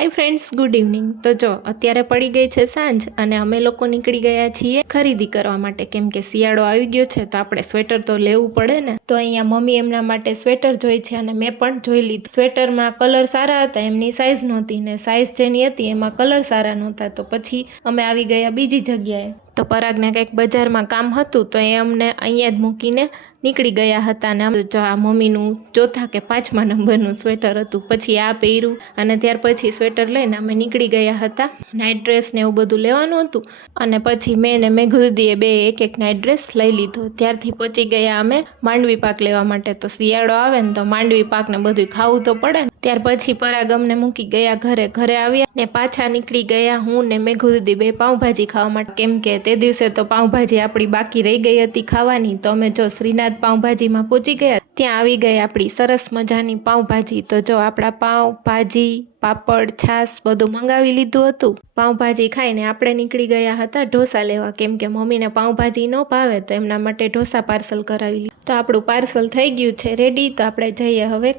Hi friends, good evening. તો જો અત્યારે પડી ગઈ છે સાંજ અને અમે લોકો નીકળી ગયા છીએ ખરીદી કરવા માટે, કેમ કે શિયાળો આવી ગયો છે તો આપણે સ્વેટર તો લેવું પડે ને। તો અહીંયા મમ્મી એમના માટે સ્વેટર જોઈ છે અને મેં પણ જોઈ લીધું। સ્વેટરમાં કલર સારા હતા, એમની સાઇઝ નહોતી ને સાઇઝ જેની હતી એમાં કલર સારા નહોતા, તો પછી અમે આવી ગયા બીજી જગ્યાએ। તો પરાગને કંઈક બજારમાં કામ હતું તો એ અમને અહીંયા જ મૂકીને નીકળી ગયા હતા ને આ મમ્મીનું ચોથા કે પાંચમા નંબરનું સ્વેટર હતું। પછી આ પહેર્યું અને ત્યાર પછી સ્વેટર લઈને અમે નીકળી ગયા હતા। નાઇટ ડ્રેસ ને એવું બધું લેવાનું હતું અને પછી મેં ને મેઘુદીએ બે એક નાઇટ ડ્રેસ લઈ લીધો। ત્યારથી પહોંચી ગયા અમે માંડવી પાક લેવા માટે। તો શિયાળો આવે ને તો માંડવી પાક ને બધું ખાવું તો પડે ને। ત્યાર પછી પરાગ અમને મૂકી ગયા ઘરે આવ્યા ને પાછા નીકળી ગયા હું ને મેઘુદી બે પાઉંભાજી ખાવા માટે, કેમ કે તે દિવસે તો પાઉંભાજી આપણી બાકી રહી ગઈ હતી ખાવાની। તો અમે જો શ્રીનાથ પાઉંભાજીમાં પહોંચી ગયા, ત્યાં આવી ગઈ આપણી સરસ મજાની પાઉંભાજી। તો જો આપણા પાઉં ભાજી પાપડ છાશ બધું મંગાવી લીધું હતું। પાઉંભાજી ખાઈને આપણે નીકળી ગયા હતા ઢોસા લેવા, કેમ કે મમ્મીને પાઉંભાજી ન ભાવે તો એમના માટે ઢોસા પાર્સલ કરાવી લીધું। તો આપણું પાર્સલ થઈ ગયું છે રેડી, તો આપણે જઈએ હવે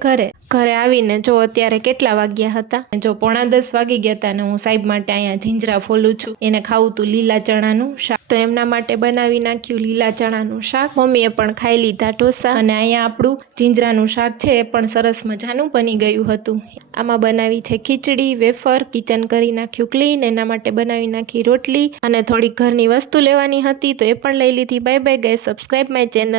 ઘરે આવીને જો અત્યારે કેટલા વાગ્યા હતા, જો 9:45 વાગી ગયા હતા ને હું સાહેબ માટે અહીંયા જીંજરા ફોલું છું, એને ખાવું તું લીલા ચણાનું શાક, તો એમના માટે બનાવી નાખ્યું લીલા ચણાનું શાક। મમ્મીએ પણ ખાઈ લીધા ઢોસા અને અહીંયા આપણું જીંજરાનું શાક છે એ પણ સરસ મજાનું બની ગયું હતું। આમાં બનાવી છે ખીચડી, વેફર, કિચન કરી નાખ્યું ક્લીન, એના માટે બનાવી નાખી રોટલી અને થોડીક ઘરની વસ્તુ લેવાની હતી તો એ પણ લઈ લીધી। Bye bye guys, subscribe my channel.